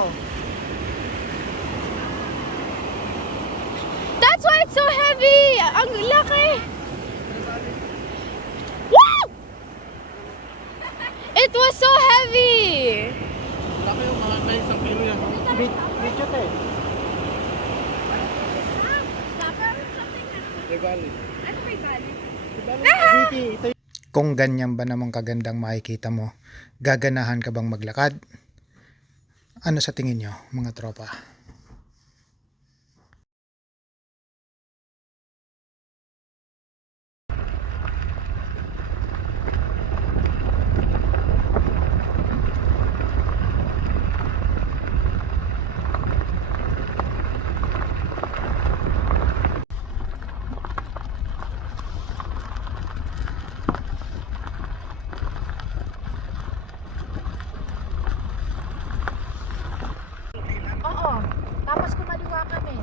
Oh. That's why it's so heavy! Ang laki! Woo! It was so heavy! Laki yung mga na isang kilo yan. Medyo te. Regali. Ito. Kung ganyan ba namang kagandang makikita mo, gaganahan ka bang maglakad? Ano sa tingin nyo, mga tropa? Oo. Tapos kumaliwa kami.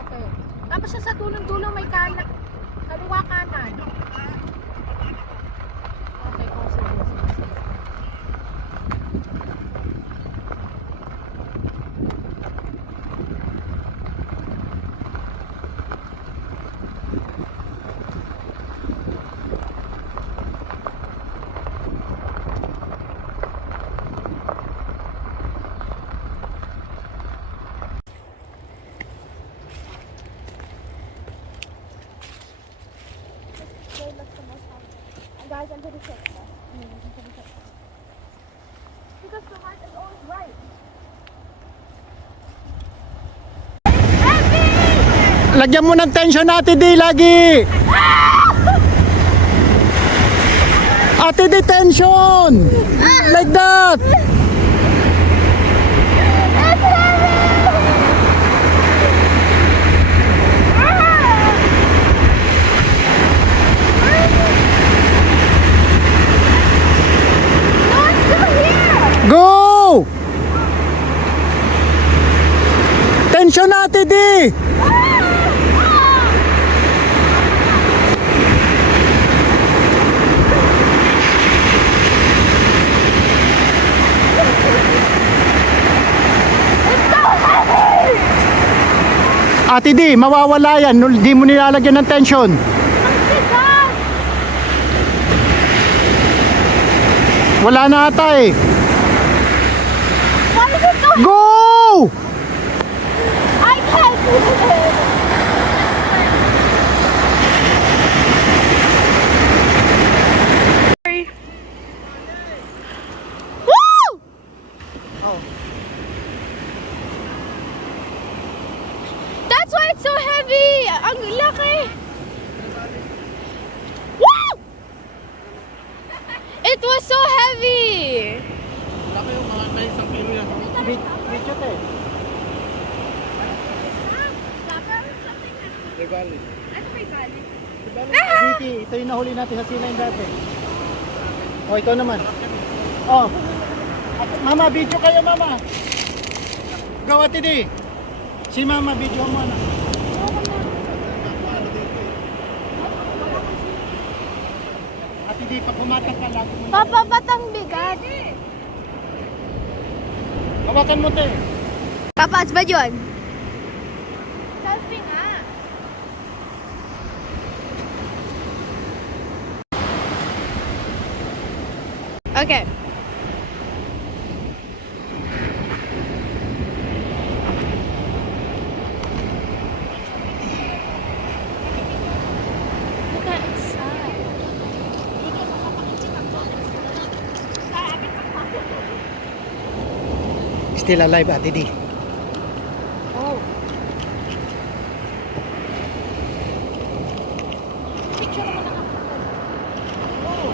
Okay. Tapos siya sa dulong-dulo may kanan. Kaliwa kanan. Okay, oh, sige, sige, sige. Guys, I'm pretty sure. Because the heart is always right. Lagyan mo ng tension, Ate D, lagi! Ate D, tension! Like that! Go! Tension, Ate D! Ate D, mawawala yan. Hindi mo nilalagyan ng tension. Wala na ata eh. Why is it so Go! I can't do it. Woo! Oh. That's why it's so heavy. Ang laki. Woo! It was so heavy. Laki yung mga na isang kilo yan. Medyo te. Regali. Ito yung nahuli natin sa C9 dati. Oh, ito naman. Oh. Mama, video kayo, mama. Go, Ate D. Si mama, video mo na. Ate D, pag humatak ka, lagi mo na. Papa, ba't ang bigat? Hawakan mo, te. Papa, ba yun? Selfie nga. Okay. Look at inside. Still alive, Ate D. Oh. Picture naman ang oh.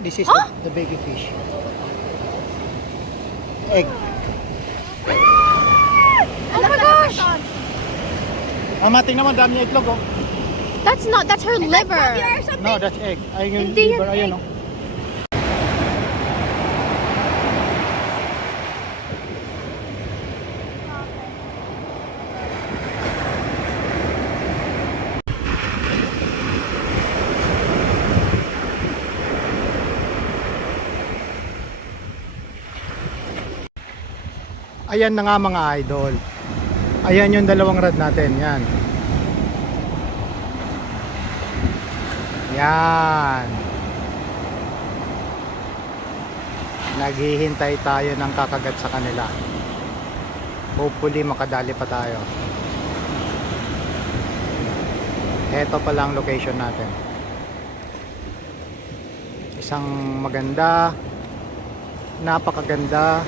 This is Huh? the baby fish. Egg. Oh my gosh! Mama, tingnan mo, dami niya itlog, oh. That's her liver. No, that's egg. Ayun yung Hindi liver, yan ayun, egg. oh. Ayan na nga mga idol. Ayan yung dalawang rad natin. Yan. Yan. Naghihintay tayo ng kakagat sa kanila. Hopefully makadali pa tayo. Ito pala ang location natin. Isang maganda, napakaganda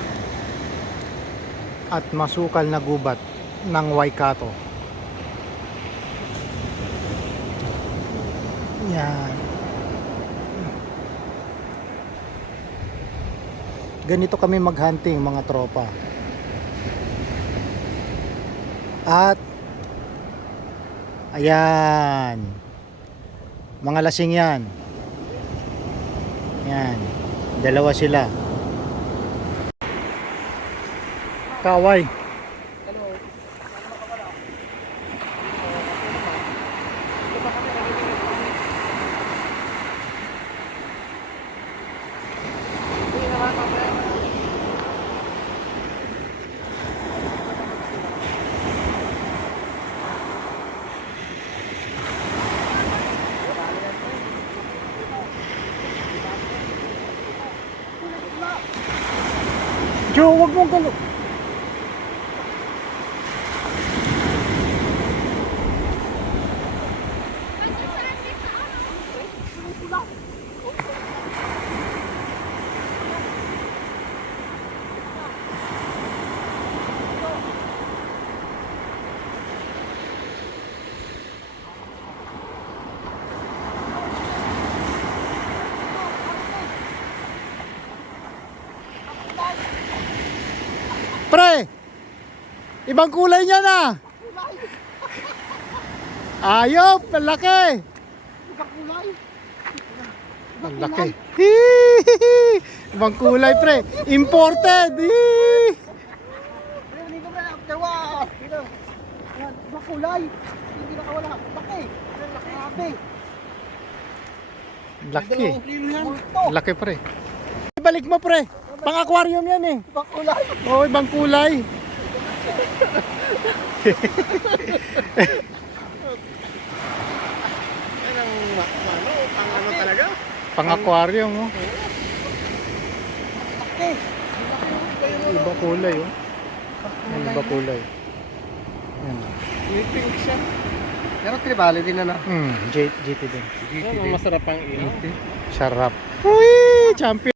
at masukal na gubat ng Waikato. Yan. Ganito kami maghunting mga tropa. At ayan. Mga lasing yan. Yan. Dalawa sila. Kaway. Jo, wag mong galo. Pre, ibang kulay niya na. Ayop, malaki. Ibang kulay. Ang laki. Hihihi. Ibang kulay, pre. Imported. Hihihi. Hindi ko na dawa. Dito. Yan, ibang kulay. Hindi nakawala. Laki. Laki. Laki. Multo. Laki, pre. Ibalik mo, pre. Pang-aquarium yan eh. Ibang kulay. Oo, ibang kulay. Ano talaga? Pang-aquarium, oh. Laki. Iba kulay, oh. Ang iba kulay. Yan. Pink siya. Pero tribali din na. GT din. Masarap ang ilaw. Sarap. Uy, champion.